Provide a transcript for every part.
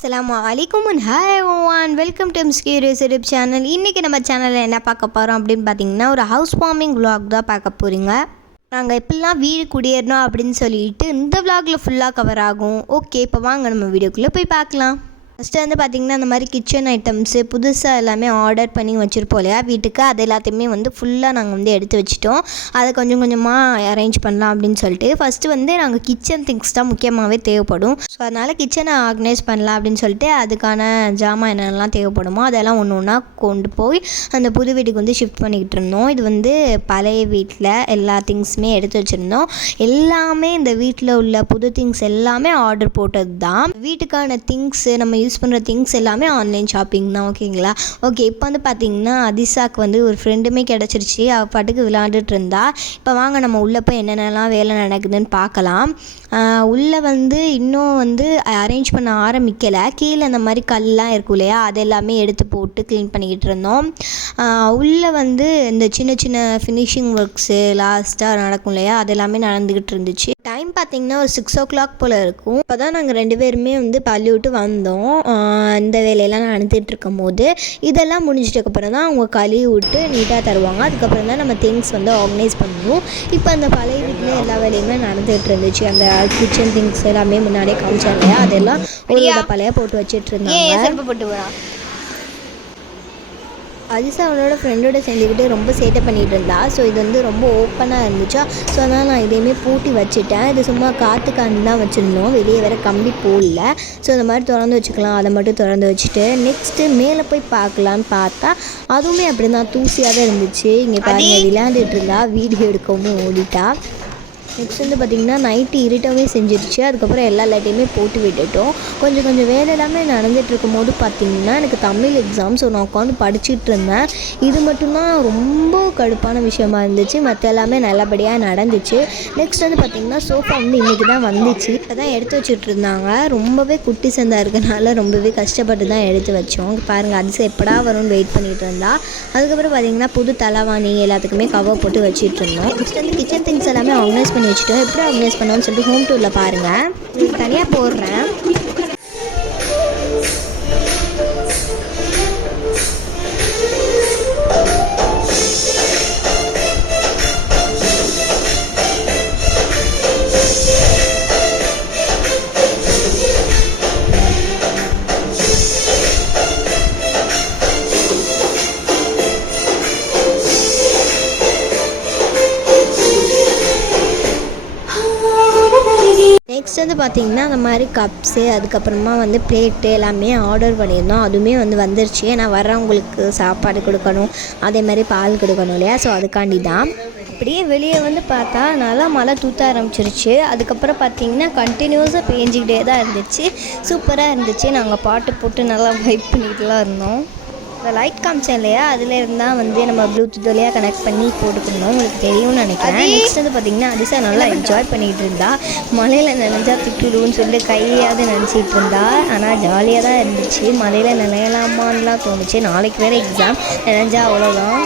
அஸ்ஸலாமு அலைக்கும் and hi everyone, welcome to miss curious YouTube channel. இன்றைக்கி நம்ம சேனலில் என்ன பார்க்க போகிறோம் அப்படின்னு பார்த்தீங்கன்னா, ஒரு ஹவுஸ் வார்மிங் vlog தான் பார்க்க போகிறீங்க. நாங்கள் எப்படிலாம் வீடு குடியேறணும் அப்படின்னு சொல்லிட்டு இந்த vlogல ஃபுல்லாக கவர் ஆகும். ஓகே, இப்போ வாங்க நம்ம வீடியோக்குள்ளே போய் பார்க்கலாம். ஃபஸ்ட்டு வந்து பார்த்திங்கன்னா, அந்த மாதிரி கிச்சன் ஐட்டம்ஸு புதுசாக எல்லாமே ஆர்டர் பண்ணி வச்சுருப்போம் இல்லையா வீட்டுக்கு, அது எல்லாத்தையுமே வந்து ஃபுல்லாக நாங்கள் வந்து எடுத்து வச்சுட்டோம். அதை கொஞ்சம் கொஞ்சமாக அரேஞ்ச் பண்ணலாம் அப்படின்னு சொல்லிட்டு ஃபஸ்ட்டு வந்து நாங்கள் கிச்சன் திங்ஸ் தான் முக்கியமாகவே தேவைப்படும். ஸோ அதனால் கிச்சனை ஆர்கனைஸ் பண்ணலாம் அப்படின்னு சொல்லிட்டு அதுக்கான ஜாமான் என்னென்னலாம் தேவைப்படுமோ அதெல்லாம் ஒன்று ஒன்றா கொண்டு போய் அந்த புது வீட்டுக்கு வந்து ஷிஃப்ட் பண்ணிக்கிட்டு இருந்தோம். இது வந்து பழைய வீட்டில் எல்லா திங்ஸுமே எடுத்து வச்சுருந்தோம். எல்லாமே இந்த வீட்டில் உள்ள புது திங்ஸ் எல்லாமே ஆர்டர் போட்டது தான். வீட்டுக்கான திங்ஸு நம்ம யூஸ் பண்ணுற திங்ஸ் எல்லாமே ஆன்லைன் ஷாப்பிங் தான். ஓகேங்களா? ஓகே, இப்போ வந்து பார்த்திங்கன்னா அதிசாக்கு வந்து ஒரு ஃப்ரெண்டுமே கிடச்சிருச்சு. அவள் பாட்டுக்கு விளையாண்டுட்டு இருந்தா. இப்போ வாங்க நம்ம உள்ளே போய் என்னென்னலாம் வேலை நடக்குதுன்னு பார்க்கலாம். உள்ளே வந்து இன்னும் வந்து அரேஞ்ச் பண்ண ஆரம்பிக்கலை. கீழே அந்த மாதிரி கல்லாம் இருக்கும் இல்லையா, அது எல்லாமே எடுத்து போட்டு க்ளீன் பண்ணிக்கிட்டு இருந்தோம். உள்ளே வந்து இந்த சின்ன சின்ன ஃபினிஷிங் ஒர்க்ஸு லாஸ்ட்டாக நடக்கும் இல்லையா, அது எல்லாமே நடந்துக்கிட்டு இருந்துச்சு. டைம் பார்த்திங்கன்னா ஒரு 6 o'clock போல் இருக்கும். இப்போ தான் நாங்கள் 2 பேருமே வந்து பள்ளி விட்டு வந்தோம். இந்த வேலையெல்லாம் நடந்துகிட்டு இருக்கும் போது இதெல்லாம் முடிஞ்சிட்டதுக்கப்புறம் தான் அவங்க கழுவி விட்டு நீட்டாக தருவாங்க. அதுக்கப்புறம் தான் நம்ம திங்ஸ் வந்து ஆர்கனைஸ் பண்ணணும். இப்போ அந்த பழைய வீட்டில் எல்லா வேலையுமே நடந்துகிட்டு இருந்துச்சு. அந்த கிச்சன் திங்ஸ் எல்லாமே முன்னாடியே காமிச்சாங்க இல்லையா, அதெல்லாம் ஒரு பழைய போட்டு வச்சுட்டு இருந்தாங்க. அதிசா அவளோட ஃப்ரெண்டோட சேர்ந்துக்கிட்டு ரொம்ப சேட்டை பண்ணிகிட்டு இருந்தா. ஸோ இது வந்து ரொம்ப ஓப்பனாக இருந்துச்சா. ஸோ அதனால் நான் இதையுமே பூட்டி வச்சுட்டேன். இது சும்மா காற்றுக்காண்டி தான் வச்சுருந்தோம். வெளியே வேறு கம்பி போடல. ஸோ இந்த மாதிரி திறந்து வச்சுக்கலாம், அதை மட்டும் திறந்து வச்சுட்டு நெக்ஸ்ட்டு மேலே போய் பார்க்கலான்னு பார்த்தா அதுவுமே அப்படி தான் தூசியாக தான் இருந்துச்சு. இங்கே பாருங்கள், விளையாண்டுட்டு இருந்தா, வீடியோ எடுக்கவும் ஓடிட்டா. நெக்ஸ்ட் வந்து பார்த்திங்கன்னா நைட்டு இருட்டவே செஞ்சிருச்சு. அதுக்கப்புறம் எல்லா லைட்டையுமே போட்டு விட்டுட்டோம். கொஞ்சம் வேலை எல்லாமே நடந்துகிட்டு இருக்கும் போது பார்த்திங்கன்னா எனக்கு தமிழ் எக்ஸாம். ஸோ நான் உட்காந்து படிச்சுட்டு இருந்தேன். இது மட்டும்தான் ரொம்ப கடுப்பான விஷயமா இருந்துச்சு. மற்ற எல்லாமே நல்லபடியாக நடந்துச்சு. நெக்ஸ்ட் வந்து பார்த்திங்கன்னா சோஃபா வந்து இன்றைக்கி தான் வந்துச்சு. இப்போ தான் எடுத்து வச்சுட்டு இருந்தாங்க. ரொம்பவே குட்டி சந்தாக இருக்கனால ரொம்பவே கஷ்டப்பட்டு தான் எடுத்து வச்சோம். பாருங்கள், அதிசை எப்படா வரும்னு வெயிட் பண்ணிகிட்டு இருந்தா. அதுக்கப்புறம் பார்த்திங்கன்னா புது தலைவாணி எல்லாத்துக்குமே கவர் போட்டு வச்சுட்டு இருந்தோம். நெக்ஸ்ட் வந்து கிச்சன் திங்ஸ் எல்லாமே ஆர்கனைஸ் பண்ணி வச்சுட்டோம். எப்படி ஆர்கனைஸ் பண்ணோம்னு சொல்லிட்டு ஹோம் டூரில் பாருங்கள். உங்களுக்கு தனியாக போடுறேன். நெக்ஸ்ட் வந்து பார்த்திங்கன்னா அந்த மாதிரி கப்ஸு அதுக்கப்புறமா வந்து பிளேட்டு எல்லாமே ஆர்டர் பண்ணியிருந்தோம். அதுவுமே வந்து வந்துருச்சு. ஏன்னா வர்றவங்களுக்கு சாப்பாடு கொடுக்கணும், அதே மாதிரி பால் கொடுக்கணும் இல்லையா. ஸோ அதுக்காண்டி தான். அப்படியே வெளியே வந்து பார்த்தா நல்லா மழை தூத்த ஆரம்பிச்சிருச்சு. அதுக்கப்புறம் பார்த்திங்கன்னா கண்டினியூஸாக பேஞ்சிக்கிட்டே தான் இருந்துச்சு. சூப்பராக இருந்துச்சு. நாங்கள் பாட்டு போட்டு நல்லா வைப் பண்ணிட்டுலாம் இருந்தோம். இந்த லைட் காமிச்சேன் இல்லையா, அதில் இருந்தால் வந்து நம்ம ப்ளூடூத் வழியாக கனெக்ட் பண்ணி போட்டுக்கணும். உங்களுக்கு தெரியும்னு நினைக்கிறேன். நெக்ஸ்ட் வந்து பார்த்திங்கன்னா அதிசா நல்லா என்ஜாய் பண்ணிகிட்டு இருந்தா. மலையில் நினைஞ்சா திட்டுடுன்னு சொல்லிட்டு கையாவது நினச்சிட்டு இருந்தா. ஆனால் ஜாலியாக தான் இருந்துச்சு. மலையில் நினையலாமான்லாம் தோணுச்சு. நாளைக்கு வேறு எக்ஸாம், நினைஞ்சா அவ்வளோதான்.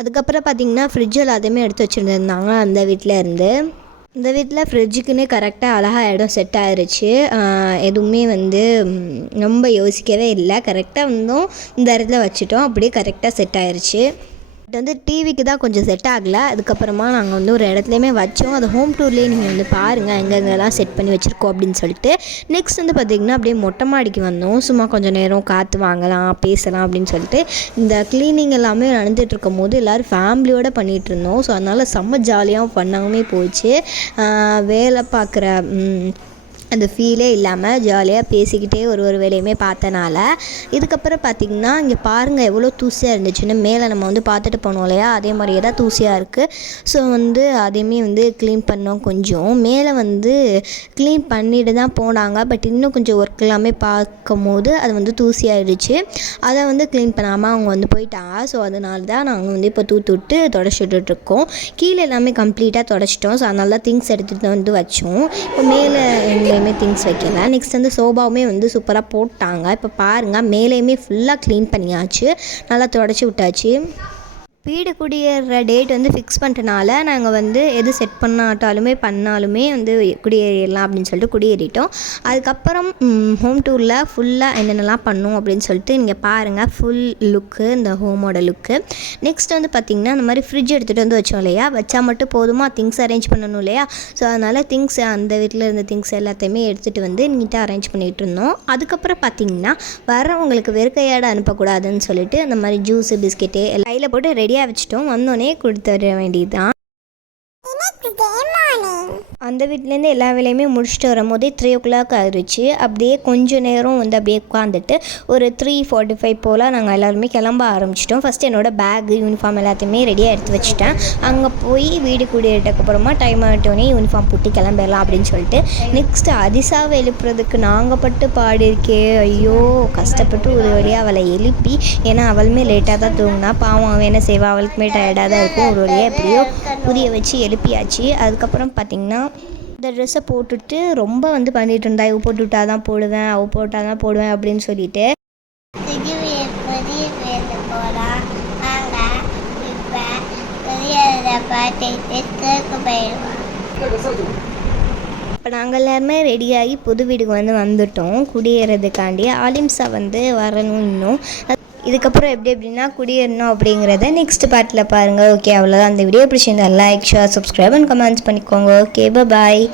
அதுக்கப்புறம் பார்த்திங்கன்னா ஃப்ரிட்ஜ் எல்லாத்தையுமே எடுத்து வச்சுருந்தாங்க அந்த வீட்டில் இருந்து. இந்த வீட்டில் ஃப்ரிட்ஜுக்குன்னே கரெக்டாக அழகாக இடம் செட் ஆகிருச்சு. எதுவுமே வந்து ரொம்ப யோசிக்கவே இல்லை. கரெக்டாக வந்தோம், இந்த இடத்துல வச்சுட்டோம். அப்படியே கரெக்டாக செட் ஆகிருச்சு. பட் வந்து டிவிக்கு தான் கொஞ்சம் செட் ஆகலை. அதுக்கப்புறமா நாங்கள் வந்து ஒரு இடத்துலையுமே வச்சோம். அது ஹோம் டூர்லேயே நீங்கள் வந்து பாருங்கள் எங்கெங்கெல்லாம் செட் பண்ணி வச்சுருக்கோம் அப்படின்னு சொல்லிட்டு. நெக்ஸ்ட் வந்து பார்த்திங்கன்னா அப்படியே மொட்டை மாடிக்கு வந்தோம். சும்மா கொஞ்சம் நேரம் காற்று வாங்கலாம், பேசலாம் அப்படின்னு சொல்லிட்டு. இந்த க்ளீனிங் எல்லாமே நடந்துகிட்டு இருக்கும் போது எல்லோரும் ஃபேமிலியோடு பண்ணிகிட்டு இருந்தோம். ஸோ அதனால் செம்ம ஜாலியாகவும் ஃபன்னாகவுமே போச்சு. வேலை பார்க்குற அந்த ஃபீலே இல்லாமல் ஜாலியாக பேசிக்கிட்டே ஒரு வேலையுமே பார்த்தனால. இதுக்கப்புறம் பார்த்திங்கன்னா இங்கே பாருங்கள் எவ்வளோ தூசியாக இருந்துச்சுன்னு. மேலே நம்ம வந்து பார்த்துட்டு போனோம் இல்லையா, அதே மாதிரியே தான் தூசியாக இருக்குது. ஸோ வந்து அதையுமே வந்து க்ளீன் பண்ணோம். கொஞ்சம் மேலே வந்து க்ளீன் பண்ணிட்டு தான் போனாங்க. பட் இன்னும் கொஞ்சம் ஒர்க் எல்லாமே பார்க்கும் போது அது வந்து தூசியாகிடுச்சு. அதை வந்து க்ளீன் பண்ணாமல் அவங்க வந்து போயிட்டாங்க. ஸோ அதனால தான் நாங்கள் வந்து இப்போ தூத்து விட்டு தொடச்சிட்ருக்கோம். கீழே எல்லாமே கம்ப்ளீட்டாக தொடச்சிட்டோம். ஸோ அதனால தான் திங்ஸ் எடுத்துகிட்டு வந்து வச்சோம். இப்போ மேலே எங்கேயுமே திங்ஸ் வைக்கல. நெக்ஸ்ட் வந்து சோபாவுமே வந்து சூப்பராக போட்டாங்க. இப்போ பாருங்கள் மேலேயுமே ஃபுல்லாக க்ளீன் பண்ணியாச்சு, நல்லா தொடச்சி விட்டாச்சு. வீடு குடியேற டேட் வந்து ஃபிக்ஸ் பண்ணிட்டனால நாங்கள் வந்து எது செட் பண்ணாலுமே வந்து குடியேறிடலாம் அப்படின்னு சொல்லிட்டு குடியேறிட்டோம். அதுக்கப்புறம் ஹோம் டூரில் ஃபுல்லாக என்னென்னலாம் பண்ணோம் அப்படின்னு சொல்லிட்டு நீங்கள் பாருங்கள் ஃபுல் லுக்கு, இந்த ஹோமோட லுக்கு. நெக்ஸ்ட் வந்து பார்த்திங்கன்னா இந்த மாதிரி ஃப்ரிட்ஜ் எடுத்துகிட்டு வந்து வச்சோம் இல்லையா, வச்சா மட்டும் போதுமா, திங்ஸ் அரேஞ்ச் பண்ணணும் இல்லையா. ஸோ அதனால் திங்ஸ் அந்த வீட்டில் இருந்த திங்ஸ் எல்லாத்தையுமே எடுத்துகிட்டு வந்து நீட்டாக அரேஞ்ச் பண்ணிகிட்டு இருந்தோம். அதுக்கப்புறம் பார்த்திங்கன்னா வரவங்களுக்கு வெறுக்கையாட அனுப்பக்கூடாதுன்னு சொல்லிட்டு இந்த மாதிரி ஜூஸு பிஸ்கெட்டு எல்லாம் கையில் போட்டு ரெடியாக வச்சுட்டோம். வந்தோடனே கொடுத்து வர வேண்டியதுதான். அந்த வீட்டிலேருந்து எல்லா வேலையுமே முடிச்சுட்டு வரும்போதே 3 o'clock ஆயிடுச்சு. அப்படியே கொஞ்சம் நேரம் வந்து அப்படியே உட்காந்துட்டு ஒரு 3:45 போல் நாங்கள் எல்லாருமே கிளம்ப ஆரம்பிச்சிட்டோம். ஃபஸ்ட்டு என்னோடய பேகு யூனிஃபார்ம் எல்லாத்தையுமே ரெடியாக எடுத்து வச்சுட்டேன். அங்கே போய் வீடு கூடியதுக்கப்புறமா டைம் ஆகிட்டோன்னே யூனிஃபார்ம் போட்டு கிளம்பிடலாம் அப்படின்னு சொல்லிட்டு நெக்ஸ்ட்டு அதிசாவை எழுப்புறதுக்கு நாங்கள் பட்டு பாடியிருக்கே. ஐயோ கஷ்டப்பட்டு ஒரு வழியாக அவளை எழுப்பி, ஏன்னா அவளுமே லேட்டாக தான் தூங்கினா, பாவம் அவன் என்ன செய்வா, அவளுக்குமே டயர்டாக தான் இருக்கும். ஒரு வழியாக எப்படியோ புதிய வச்சு எழுப்பியாச்சு. அதுக்கப்புறம் பார்த்திங்கன்னா இந்த ட்ரெஸ்ஸை போட்டுட்டு ரொம்ப வந்து பண்ணிகிட்டு இருந்தா, இவ போட்டு விட்டா தான் போடுவேன், அவள் போட்டால் தான் போடுவேன் அப்படின்னு சொல்லிட்டு. இப்போ நாங்கள் எல்லாருமே ரெடியாகி புது வீடுக்கு வந்துட்டோம் குடியேறதுக்காண்டி. ஆலிம்ஸா வந்து வரணும் இன்னும். இதுக்கப்புறம் எப்படின்னா குடியேறணும் அப்படிங்கிறத நெக்ஸ்ட் பார்ட்டில் பாருங்கள். ஓகே அவ்வளோதான். அந்த வீடியோ பிடிச்சிருந்தா like, share, subscribe and comments பண்ணிக்கோங்க. ஓகே பாய்.